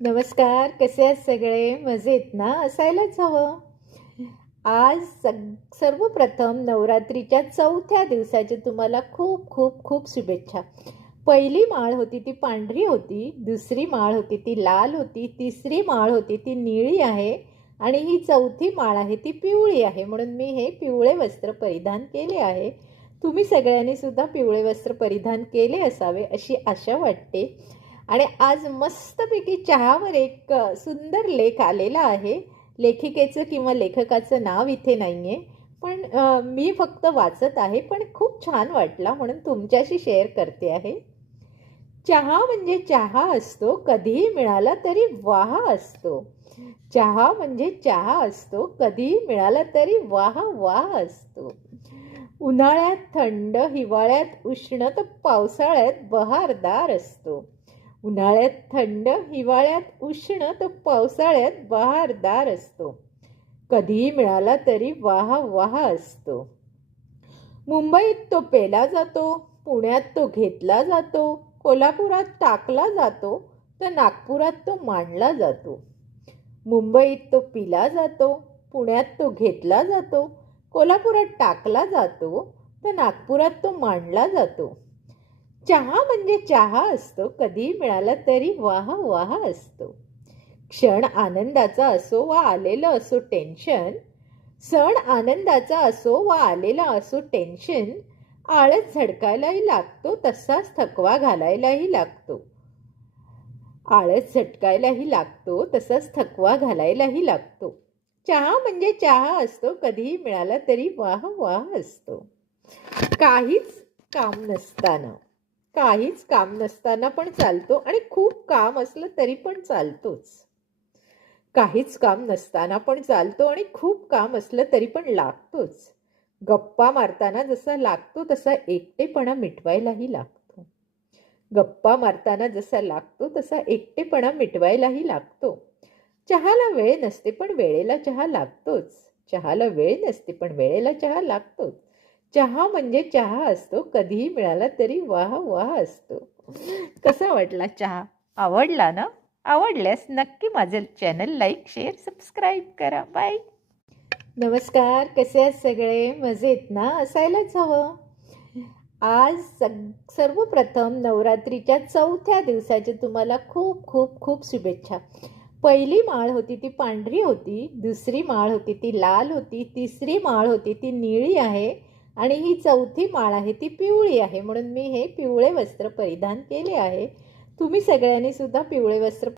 नमस्कार, कसे आहेत सगळे? मजेत ना? असायलाच हवं. आज सर्वप्रथम नवरात्रीच्या 4थ्या दिवसाच्या तुम्हाला खूप खूप खूप शुभेच्छा. पहिली माळ होती ती पांढरी होती, दुसरी माळ होती ती लाल होती, तिसरी माळ होती ती निळी आहे आणि ही चौथी माळ आहे ती पिवळी आहे. म्हणून मी हे पिवळे वस्त्र परिधान केले आहे. तुम्ही सगळ्यांनी सुद्धा पिवळे वस्त्र परिधान केले असावे अशी आशा वाटते. आणि आज मस्तपैकी चहावर एक सुंदर लेख आलेला आहे. लेखिकेचं किंवा लेखकाचं नाव इथे नाही आहे, पण मी फक्त वाचत आहे, पण खूप छान वाटला म्हणून तुमच्याशी शेअर करते आहे. चहा म्हणजे चहा असतो, कधीही मिळाला तरी वाह असतो. चहा म्हणजे चहा असतो, कधीही मिळाला तरी वाह वाह असतो. उन्हाळ्यात थंड, हिवाळ्यात उष्ण तर पावसाळ्यात बहारदार असतो. उन्हाळ्यात थंड, हिवाळ्यात उष्ण तर पावसाळ्यात बहारदार असतो. कधीही मिळाला तरी वाह वाह असतो. मुंबईत तो पेला जातो, पुण्यात तो घेतला जातो, कोल्हापुरात टाकला जातो, तर नागपुरात तो मांडला जातो. मुंबईत तो पिला जातो, पुण्यात तो घेतला जातो, कोल्हापुरात टाकला जातो, तर नागपुरात तो मांडला जातो. चहा म्हणजे चहा असतो, कधीही मिळाला तरी वाह वाह असतो. क्षण आनंदाचा असो वा आलेलं असो टेन्शन, सण आनंदाचा असो वा आलेला असो टेन्शन, आळस झटकायलाही लागतो तसाच थकवा घालायलाही लागतो. आळस झटकायलाही लागतो तसाच थकवा घालायलाही लागतो. चहा म्हणजे चहा असतो, कधीही मिळाला तरी वाह वाह असतो. काहीच काम नसताना काहीच काम नसताना पण चालतो आणि खूप काम असलं तरी पण चालतोच. काहीच काम नसताना पण चालतो आणि खूप काम असलं तरी पण लागतोच. गप्पा मारताना जसा लागतो तसा एकटेपणा मिटवायलाही लागतो. गप्पा मारताना जसा लागतो तसा एकटेपणा मिटवायलाही लागतो. चहाला वेळ नसते पण वेळेला चहा लागतोच. चहाला वेळ नसते पण वेळेला चहा लागतोच. चहा म्हणजे चहा असतो, कधीही मिळाला तरी वाह वाह असतो. कसा वाटला चहा? आवडला ना? आवडल्यास नक्की माझं चॅनल लाईक, शेअर, सबस्क्राईब करा. बाय. नमस्कार, कसे आहेत सगळे? मजेत ना? असायलाच हवं. आज सर्वप्रथम नवरात्रीच्या 4थ्या दिवसाच्या तुम्हाला खूप खूप खूप शुभेच्छा. पहिली माळ होती ती पांढरी होती, दुसरी माळ होती ती लाल होती, तिसरी माळ होती ती निळी आहे आणि ही चौथी माळ आहे ती पिवळी आहे. म्हणून मी हे पिवळे वस्त्र परिधान केले आहे. तुम्ही सगळ्यांनी सुद्धा पिवळे वस्त्र